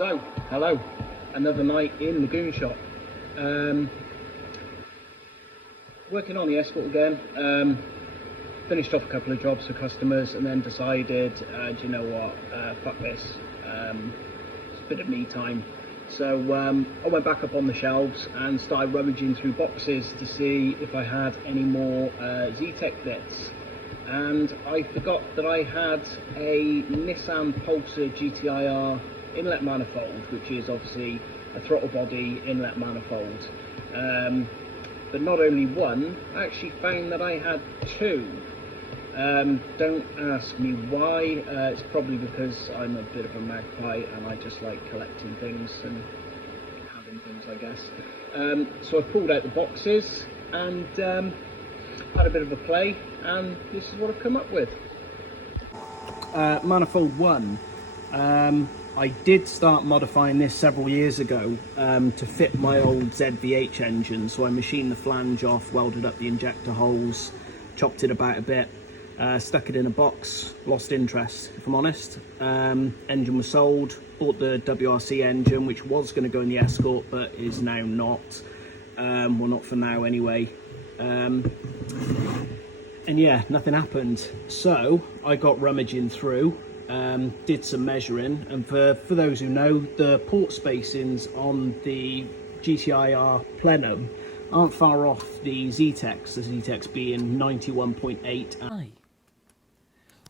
So, hello, another night in the goon shop. Working on the Escort again. Finished off a couple of jobs for customers and then decided, do you know what, fuck this, it's a bit of me time. So I went back up on the shelves and started rummaging through boxes to see if I had any more Zetec bits. And I forgot that I had a Nissan Pulsar GTI-R inlet manifold, which is obviously a throttle body inlet manifold. But not only one, I actually found that I had two. Don't ask me why. It's probably because I'm a bit of a magpie and I just like collecting things and having things, I guess. So I pulled out the boxes and had a bit of a play, and this is what I've come up with. Manifold 1. I did start modifying this several years ago to fit my old ZVH engine, so I machined the flange off, welded up the injector holes, chopped it about a bit, stuck it in a box, lost interest if I'm honest. Engine was sold, bought the WRC engine which was going to go in the Escort but is now not, well, not for now anyway. And yeah, nothing happened, so I got rummaging through, did some measuring, and for those who know, the port spacings on the GTI-R plenum aren't far off the Zetecs, the Zetecs being 91.8. Why?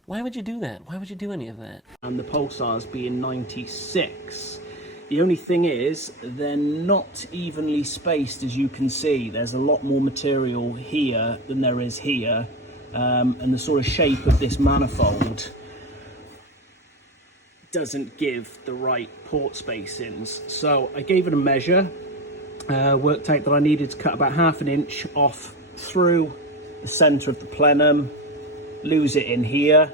Why would you do that? Why would you do any of that? And the Pulsars being 96. The only thing is, they're not evenly spaced, as you can see. There's a lot more material here than there is here, and the sort of shape of this manifold doesn't give the right port spacings. So I gave it a measure, worked out that I needed to cut about ½ inch off through the centre of the plenum, lose it in here,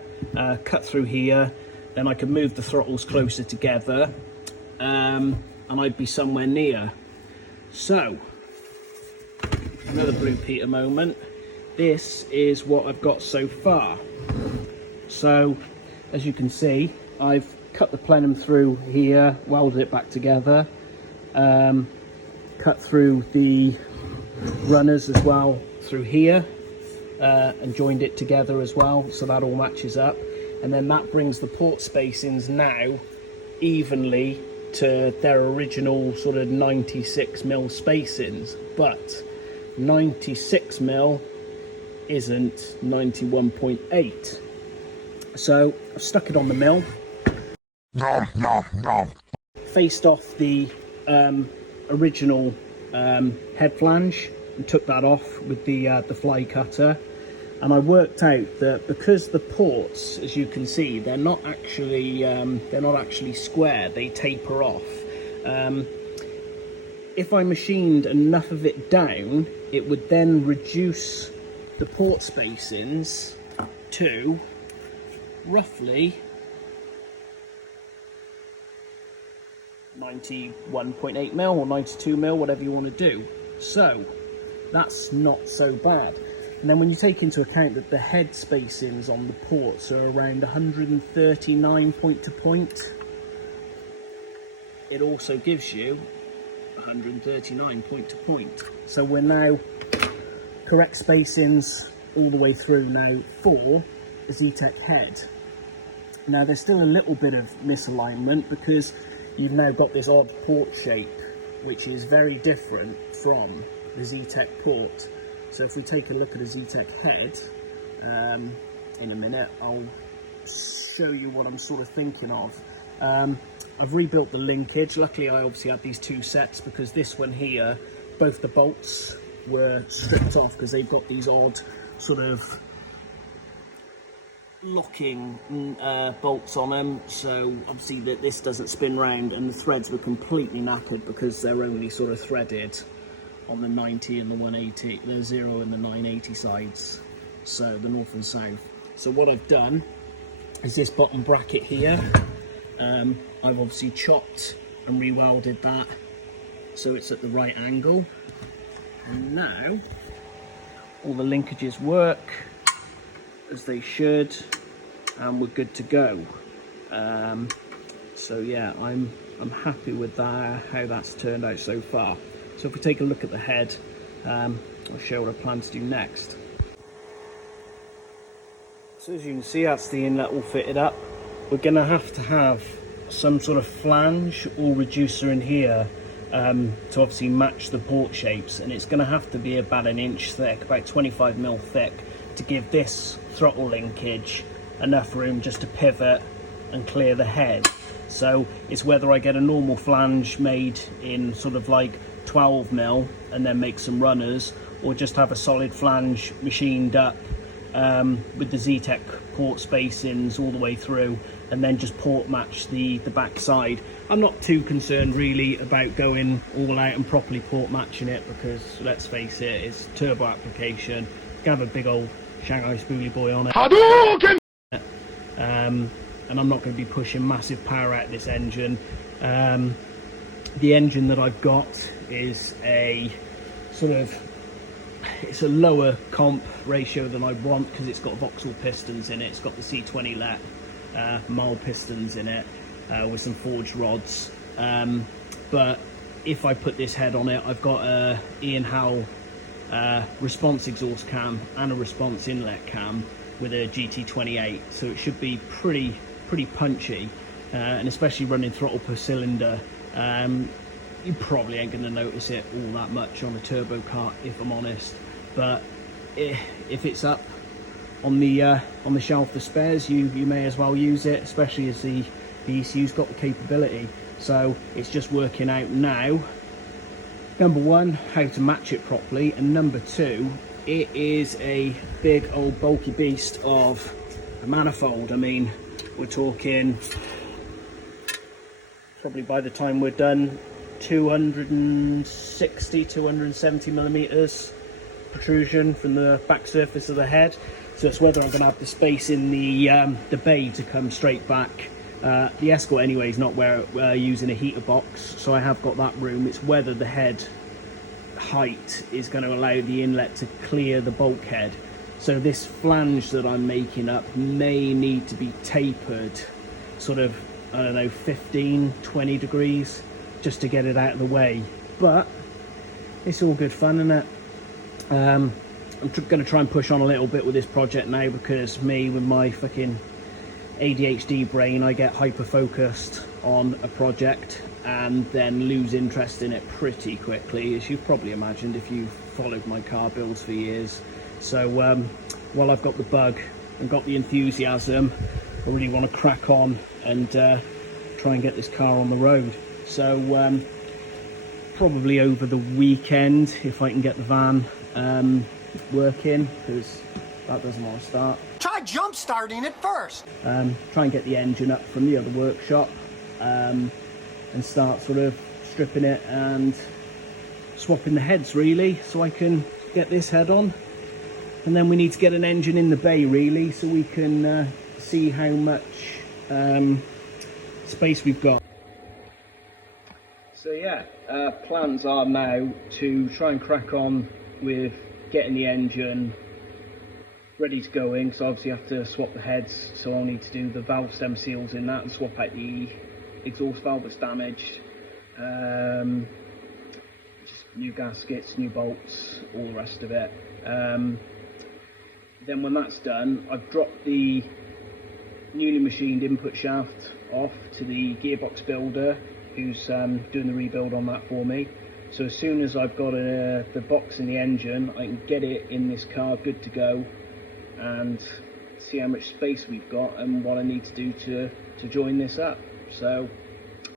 cut through here, then I could move the throttles closer together, and I'd be somewhere near. So, another Blue Peter moment. This is what I've got so far. So, as you can see, I've cut the plenum through here, welded it back together, cut through the runners as well through here, and joined it together as well, so that all matches up. And then that brings the port spacings now evenly to their original sort of 96mm spacings, but 96mm isn't 91.8. So I've stuck it on the mill, faced off the original head flange and took that off with the fly cutter, and I worked out that because the ports, as you can see, they're not actually square, they taper off. If I machined enough of it down, it would then reduce the port spacings to roughly 91.8mm or 92mm, whatever you want to do. So that's not so bad. And then when you take into account that the head spacings on the ports are around 139 point to point, it also gives you 139 point to point. So we're now correct spacings all the way through now for the Zetec head. Now there's still a little bit of misalignment because you've now got this odd port shape which is very different from the Zetec port. So if we take a look at a Zetec head, in a minute I'll show you what I'm sort of thinking of. I've rebuilt the linkage. Luckily I obviously had these two sets because this one here, both the bolts were stripped off because they've got these odd sort of locking bolts on them, so obviously that this doesn't spin round, and the threads were completely knackered because they're only sort of threaded on the 90 and the 180, the 0 and the 980 sides, so the north and south. So what I've done is this bottom bracket here, I've obviously chopped and re-welded that so it's at the right angle, and now all the linkages work as they should and we're good to go. So yeah, I'm happy with that, how that's turned out so far. So if we take a look at the head, I'll show what I plan to do next. So as you can see, that's the inlet all fitted up. We're going to have some sort of flange or reducer in here to obviously match the port shapes, and it's going to have to be about an inch thick, about 25mm thick, to give this throttle linkage enough room just to pivot and clear the head. So it's whether I get a normal flange made in sort of like 12mm and then make some runners, or just have a solid flange machined up with the Zetec port spacings all the way through, and then just port match the back side. I'm not too concerned really about going all out and properly port matching it, because let's face it, it's turbo application. You can have a big old Shanghai spoolie boy on it. And I'm not going to be pushing massive power out of this engine. The engine that I've got is a sort of, it's a lower comp ratio than I want, because it's got Vauxhall pistons in it. It's got the C20 let mild pistons in it with some forged rods. But if I put this head on it, I've got a Ian Howell response exhaust cam and a response inlet cam with a GT28, so it should be pretty punchy, and especially running throttle per cylinder, you probably ain't going to notice it all that much on a turbo car, if I'm honest. But if it's up on the shelf for spares, you may as well use it, especially as the ECU's got the capability. So it's just working out now, number one, how to match it properly, and number two, it is a big old bulky beast of a manifold. I mean, we're talking probably, by the time we're done, 270 protrusion from the back surface of the head. So it's whether I'm going to have the space in the bay to come straight back. The Escort anyway is not where we're using a heater box, so I have got that room. It's whether the head height is going to allow the inlet to clear the bulkhead. So this flange that I'm making up may need to be tapered sort of, I don't know, 15-20 degrees just to get it out of the way. But it's all good fun, isn't it? I'm going to try and push on a little bit with this project now, because me, with my fucking ADHD brain, I get hyper focused on a project and then lose interest in it pretty quickly, as you've probably imagined if you've followed my car builds for years. So while I've got the bug and got the enthusiasm, I really want to crack on and try and get this car on the road. So probably over the weekend, if I can get the van working, because that doesn't want to start. Try jump starting it first. Try and get the engine up from the other workshop, and start sort of stripping it and swapping the heads really, so I can get this head on. And then we need to get an engine in the bay really, so we can see how much space we've got. So yeah, plans are now to try and crack on with getting the engine ready to go in. So obviously I have to swap the heads, so I'll need to do the valve stem seals in that and swap out the exhaust valve that's damaged. Just new gaskets, new bolts, all the rest of it. Then when that's done, I've dropped the newly machined input shaft off to the gearbox builder, who's doing the rebuild on that for me. So as soon as I've got the box in the engine, I can get it in this car good to go and see how much space we've got and what I need to do to join this up. So